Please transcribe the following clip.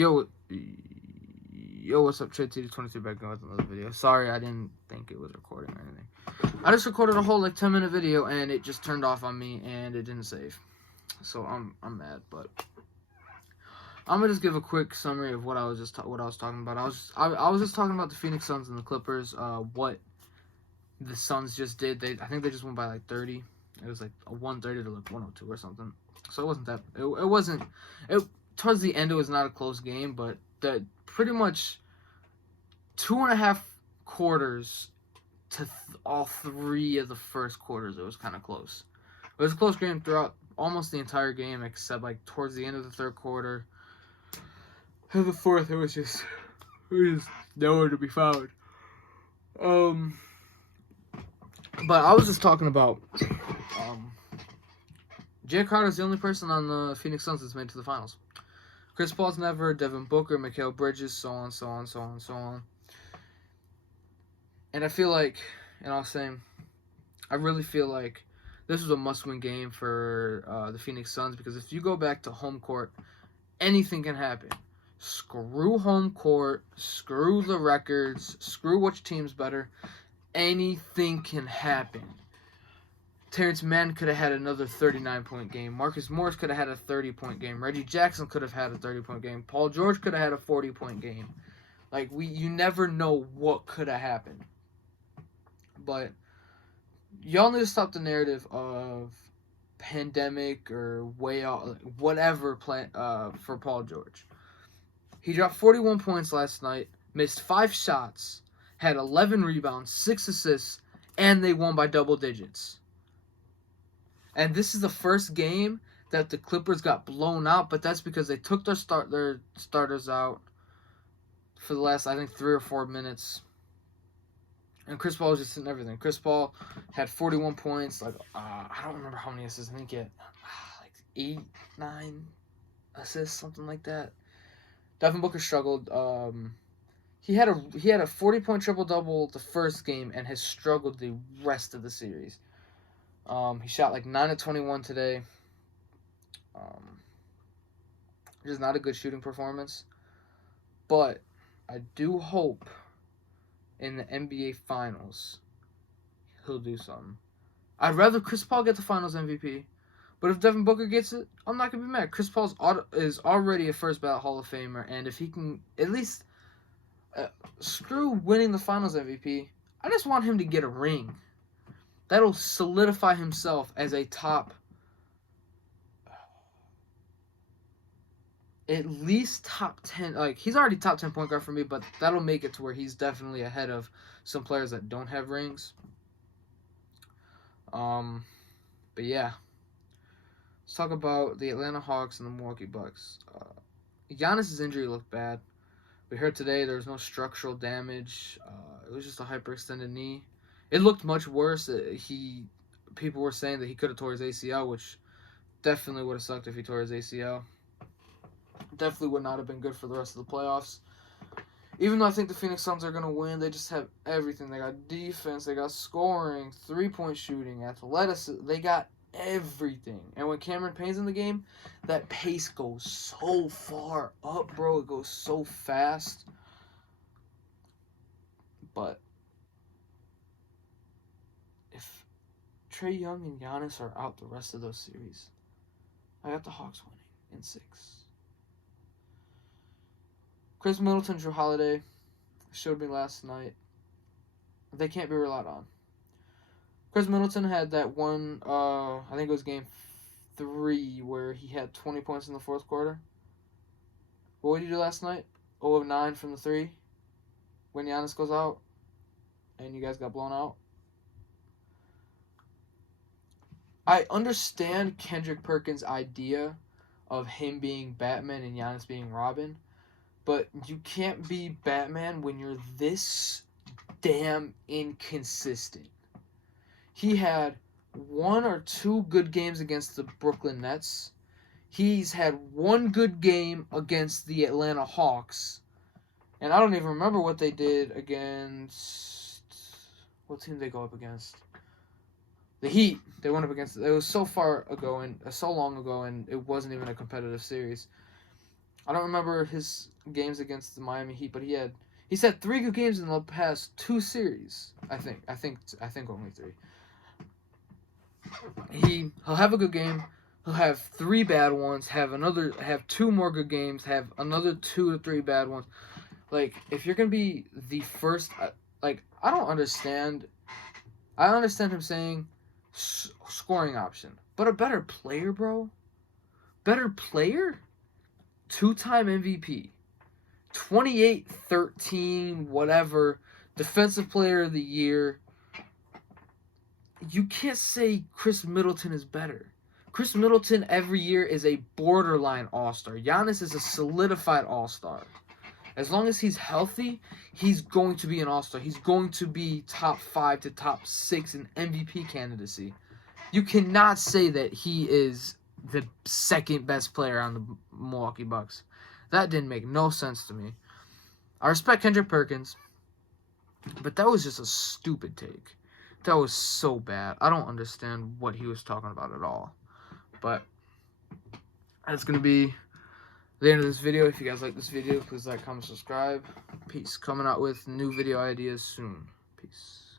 Yo, what's up, Trae 23 back with another video. Sorry, I didn't think it was recording or anything. I just recorded a whole like 10-minute video and it just turned off on me and it didn't save. So I'm mad, but I'm gonna just give a quick summary of what I was talking about. I was just talking about the Phoenix Suns and the Clippers. What the Suns just did. I think they just won by like 30. It was like a 130 to like 102 or something. So it wasn't that. It wasn't. It towards the end it was not a close game, but that pretty much 2.5 quarters to all 3 of the first quarters it was kind of close. It was a close game throughout almost the entire game, except like towards the end of the third quarter. And the fourth, it was just nowhere to be found. But I was just talking about Jay Crowder's the only person on the Phoenix Suns that's made it to the finals. Chris Paul's never, Devin Booker, Mikal Bridges, so on. And I feel like, and I was saying, I really feel like this was a must-win game for the Phoenix Suns, because if you go back to home court, anything can happen. Screw home court, screw the records, screw which team's better. Anything can happen. Terrence Mann could have had another 39-point game. Marcus Morris could have had a 30-point game. Reggie Jackson could have had a 30-point game. Paul George could have had a 40-point game. Like, you never know what could have happened. But y'all need to stop the narrative of pandemic or way out, whatever for Paul George. He dropped 41 points last night, missed 5 shots, had 11 rebounds, 6 assists, and they won by double digits. And this is the first game that the Clippers got blown out, but that's because they took their starters out for the last, I think, 3 or 4 minutes. And Chris Paul was just in everything. Chris Paul had 41 points. Like, I don't remember how many assists. I think he had like 8, 9 assists, something like that. Devin Booker struggled. He had a 40-point triple-double the first game and has struggled the rest of the series. He shot like 9 of 21 today. Just not a good shooting performance. But I do hope in the NBA Finals he'll do something. I'd rather Chris Paul get the Finals MVP. But if Devin Booker gets it, I'm not going to be mad. Chris Paul is already a first-ballot Hall of Famer. And if he can at least screw winning the Finals MVP, I just want him to get a ring. That'll solidify himself as a top, at least top 10. Like, he's already top 10 point guard for me, but that'll make it to where he's definitely ahead of some players that don't have rings. But yeah, let's talk about the Atlanta Hawks and the Milwaukee Bucks. Giannis' injury looked bad. We heard today there was no structural damage. It was just a hyperextended knee. It looked much worse. People were saying that he could have tore his ACL, which definitely would have sucked if he tore his ACL. Definitely would not have been good for the rest of the playoffs. Even though I think the Phoenix Suns are going to win, they just have everything. They got defense, they got scoring, 3-point shooting, athleticism. They got everything. And when Cameron Payne's in the game, that pace goes so far up, bro. It goes so fast. But if Trae Young and Giannis are out the rest of those series, I got the Hawks winning in 6. Chris Middleton, Drew Holiday showed me last night they can't be relied on. Chris Middleton had that one, I think it was game 3, where he had 20 points in the fourth quarter. What did he do last night? 0 of 9 from the 3 when Giannis goes out and you guys got blown out. I understand Kendrick Perkins' idea of him being Batman and Giannis being Robin, but you can't be Batman when you're this damn inconsistent. He had 1 or 2 good games against the Brooklyn Nets. He's had 1 good game against the Atlanta Hawks. And I don't even remember what they did against... What team did they go up against? The Heat. They went up against... It was so far ago and so long ago, and it wasn't even a competitive series. I don't remember his games against the Miami Heat, but he's had 3 good games in the past 2 series. I think only 3. He'll have a good game. He'll have 3 bad ones. Have 2 more good games. Have another 2 to 3 bad ones. Like, if you're gonna be the first, like, I don't understand. I understand him saying scoring option, but a better player, bro. Better player. 2-time MVP. 28, 13, whatever. Defensive Player of the Year. You can't say Chris Middleton is better. Chris Middleton every year is a borderline all-star. Giannis is a solidified all-star. As long as he's healthy, he's going to be an all-star. He's going to be top 5 to top 6 in MVP candidacy. You cannot say that he is the second best player on the Milwaukee Bucks. That didn't make no sense to me. I respect Kendrick Perkins, but that was just a stupid take. That was so bad. I don't understand what he was talking about at all. But that's going to be the end of this video. If you guys like this video, please like, comment, subscribe. Peace. Coming out with new video ideas soon. Peace.